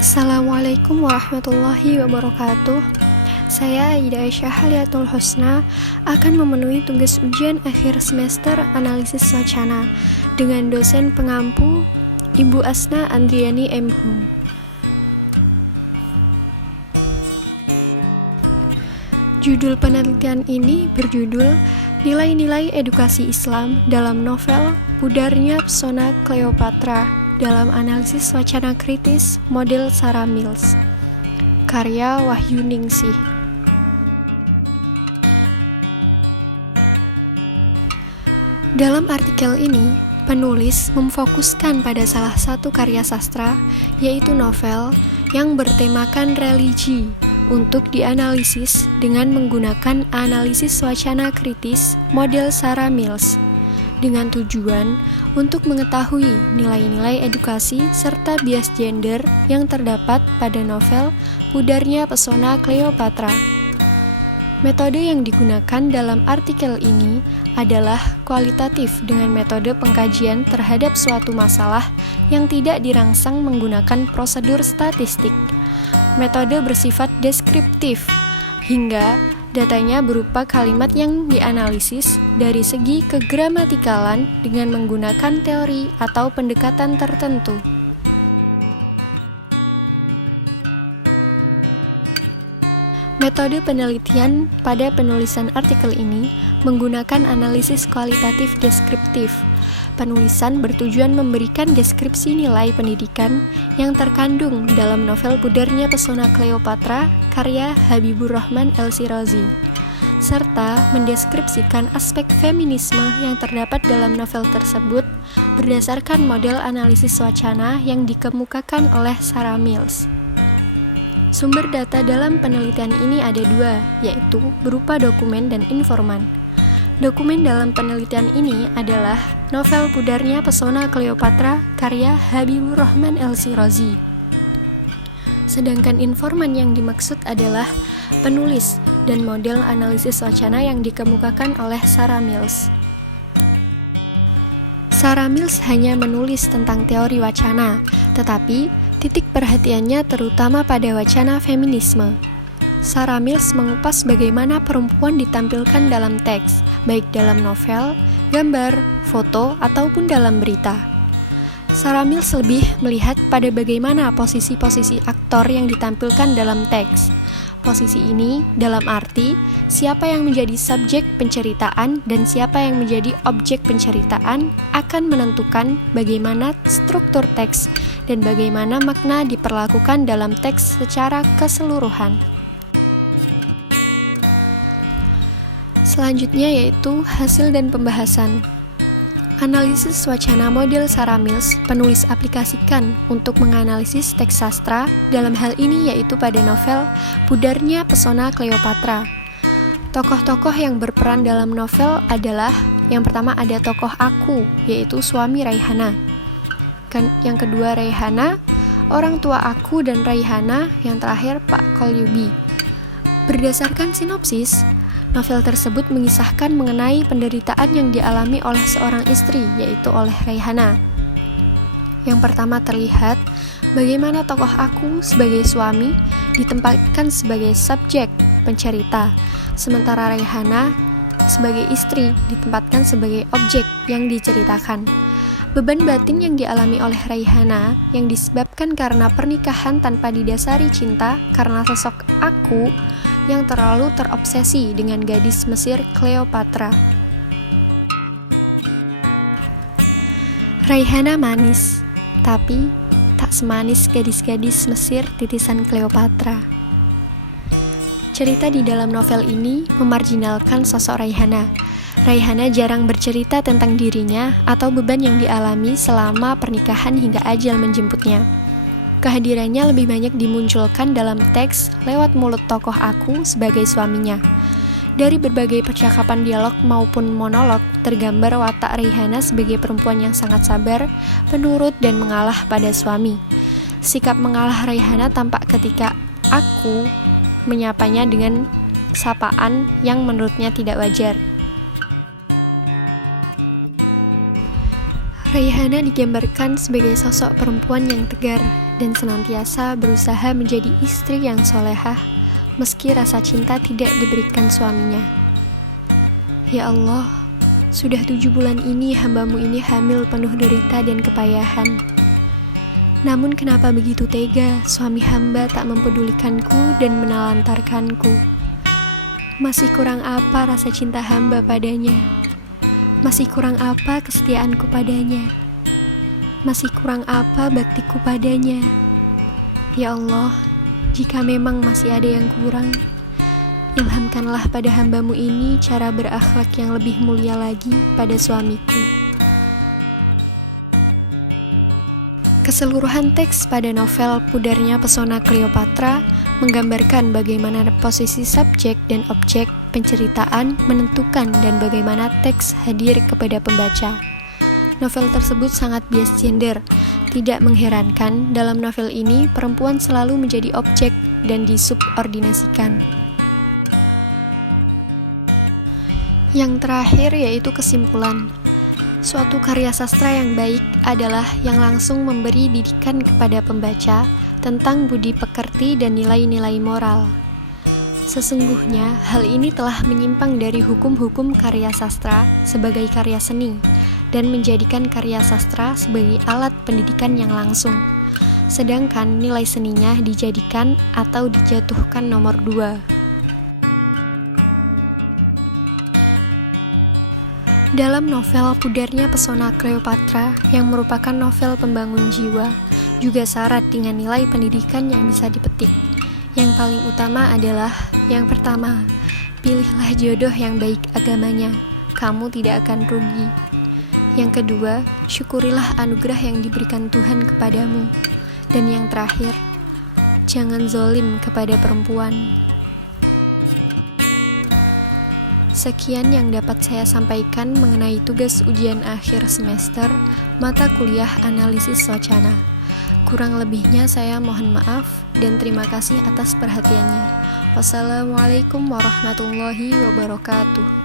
Assalamualaikum warahmatullahi wabarakatuh. Saya Aida Aisyah Haliatul Husna akan memenuhi tugas ujian akhir semester analisis wacana dengan dosen pengampu Ibu Asna Andriani M. Hum. Judul penelitian ini berjudul Nilai-nilai edukasi Islam dalam novel Pudarnya Pesona Cleopatra dalam analisis wacana kritis model Sarah Mills, karya Wahyu Ningsih. Dalam artikel ini, penulis memfokuskan pada salah satu karya sastra, yaitu novel yang bertemakan religi, untuk dianalisis dengan menggunakan analisis wacana kritis model Sarah Mills, dengan tujuan untuk mengetahui nilai-nilai edukasi serta bias gender yang terdapat pada novel Pudarnya Pesona Cleopatra. Metode yang digunakan dalam artikel ini adalah kualitatif dengan metode pengkajian terhadap suatu masalah yang tidak dirangsang menggunakan prosedur statistik. Metode bersifat deskriptif, hingga datanya berupa kalimat yang dianalisis dari segi kegramatikalan dengan menggunakan teori atau pendekatan tertentu. Metode penelitian pada penulisan artikel ini menggunakan analisis kualitatif deskriptif. Penulisan bertujuan memberikan deskripsi nilai pendidikan yang terkandung dalam novel Pudarnya Pesona Cleopatra karya Habibur Rahman El-Shirazi, serta mendeskripsikan aspek feminisme yang terdapat dalam novel tersebut berdasarkan model analisis wacana yang dikemukakan oleh Sarah Mills. Sumber data dalam penelitian ini ada dua, yaitu berupa dokumen dan informan. Dokumen dalam penelitian ini adalah novel Pudarnya Pesona Cleopatra karya Habibur Rahman El-Shirazi. Sedangkan informan yang dimaksud adalah penulis dan model analisis wacana yang dikemukakan oleh Sarah Mills. Sarah Mills hanya menulis tentang teori wacana, tetapi titik perhatiannya terutama pada wacana feminisme. Sarah Mills mengupas bagaimana perempuan ditampilkan dalam teks, baik dalam novel, gambar, foto, ataupun dalam berita. Sarah Mills lebih melihat pada bagaimana posisi-posisi aktor yang ditampilkan dalam teks. Posisi ini dalam arti siapa yang menjadi subjek penceritaan dan siapa yang menjadi objek penceritaan akan menentukan bagaimana struktur teks dan bagaimana makna diperlakukan dalam teks secara keseluruhan. Selanjutnya yaitu hasil dan pembahasan. Analisis wacana model Sarah Mills penulis aplikasikan untuk menganalisis teks sastra, dalam hal ini yaitu pada novel Pudarnya Pesona Cleopatra. Tokoh-tokoh yang berperan dalam novel adalah, yang pertama ada tokoh aku, yaitu suami Raihana. Yang kedua Raihana, orang tua aku dan Raihana, yang terakhir Pak Kolyubi. Berdasarkan sinopsis, novel tersebut mengisahkan mengenai penderitaan yang dialami oleh seorang istri, yaitu oleh Raihana. Yang pertama terlihat bagaimana tokoh aku sebagai suami ditempatkan sebagai subjek pencerita, sementara Raihana sebagai istri ditempatkan sebagai objek yang diceritakan. Beban batin yang dialami oleh Raihana yang disebabkan karena pernikahan tanpa didasari cinta karena sosok aku yang terlalu terobsesi dengan gadis Mesir Cleopatra. Raihana manis, tapi tak semanis gadis-gadis Mesir titisan Cleopatra. Cerita di dalam novel ini memarjinalkan sosok Raihana. Raihana jarang bercerita tentang dirinya atau beban yang dialami selama pernikahan hingga ajal menjemputnya. Kehadirannya lebih banyak dimunculkan dalam teks lewat mulut tokoh aku sebagai suaminya. Dari berbagai percakapan dialog maupun monolog, tergambar watak Raihana sebagai perempuan yang sangat sabar, penurut, dan mengalah pada suami. Sikap mengalah Raihana tampak ketika aku menyapanya dengan sapaan yang menurutnya tidak wajar. Raihana digambarkan sebagai sosok perempuan yang tegar dan senantiasa berusaha menjadi istri yang solehah meski rasa cinta tidak diberikan suaminya. Ya Allah, sudah 7 bulan ini hamba-Mu ini hamil penuh derita dan kepayahan. Namun kenapa begitu tega suami hamba tak mempedulikanku dan menelantarkanku? Masih kurang apa rasa cinta hamba padanya? Masih kurang apa kesetiaanku padanya? Masih kurang apa baktiku padanya? Ya Allah, jika memang masih ada yang kurang, ilhamkanlah pada hamba-Mu ini cara berakhlak yang lebih mulia lagi pada suamiku. Keseluruhan teks pada novel Pudarnya Pesona Cleopatra menggambarkan bagaimana posisi subjek dan objek penceritaan menentukan dan bagaimana teks hadir kepada pembaca. Novel tersebut sangat bias gender. Tidak mengherankan, dalam novel ini perempuan selalu menjadi objek dan disubordinasikan. Yang terakhir yaitu kesimpulan. Suatu karya sastra yang baik adalah yang langsung memberi didikan kepada pembaca tentang budi pekerti dan nilai-nilai moral. Sesungguhnya, hal ini telah menyimpang dari hukum-hukum karya sastra sebagai karya seni dan menjadikan karya sastra sebagai alat pendidikan yang langsung. Sedangkan nilai seninya dijadikan atau dijatuhkan nomor 2. Dalam novel Pudarnya Pesona Cleopatra yang merupakan novel pembangun jiwa, juga syarat dengan nilai pendidikan yang bisa dipetik. Yang paling utama adalah, yang pertama, pilihlah jodoh yang baik agamanya, kamu tidak akan rugi. Yang kedua, syukurilah anugerah yang diberikan Tuhan kepadamu. Dan yang terakhir, jangan zolim kepada perempuan. Sekian yang dapat saya sampaikan mengenai tugas ujian akhir semester mata kuliah analisis wacana. Kurang lebihnya saya mohon maaf dan terima kasih atas perhatiannya. Wassalamualaikum warahmatullahi wabarakatuh.